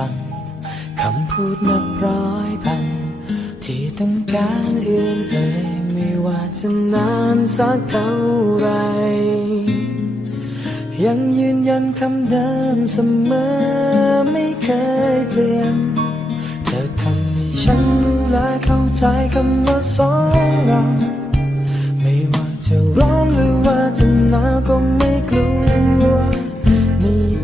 ฟังคำพูดนับร้อยพัน ที่ต้องการเอื่นเอ่ยไม่ว่าจะนานสักเท่าไร ยังยืนยันคำเดิมเสมอไม่เคยเปลี่ยน เธอทำให้ฉันรู้และเข้าใจคำว่าสองเรา ไม่ว่าจะร้อนหรือว่าจะหนาวก็ไม่กลัว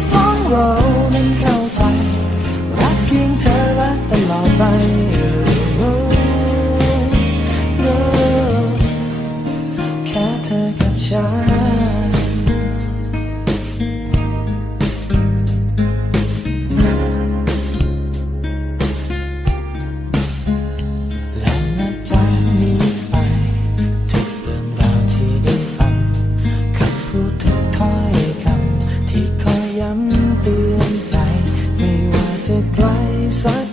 กที่สองเรานั้นเข้าใจ รักเพียงเธอและตลอดไปแค่เธอกับฉัน ไกลสัก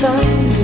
ค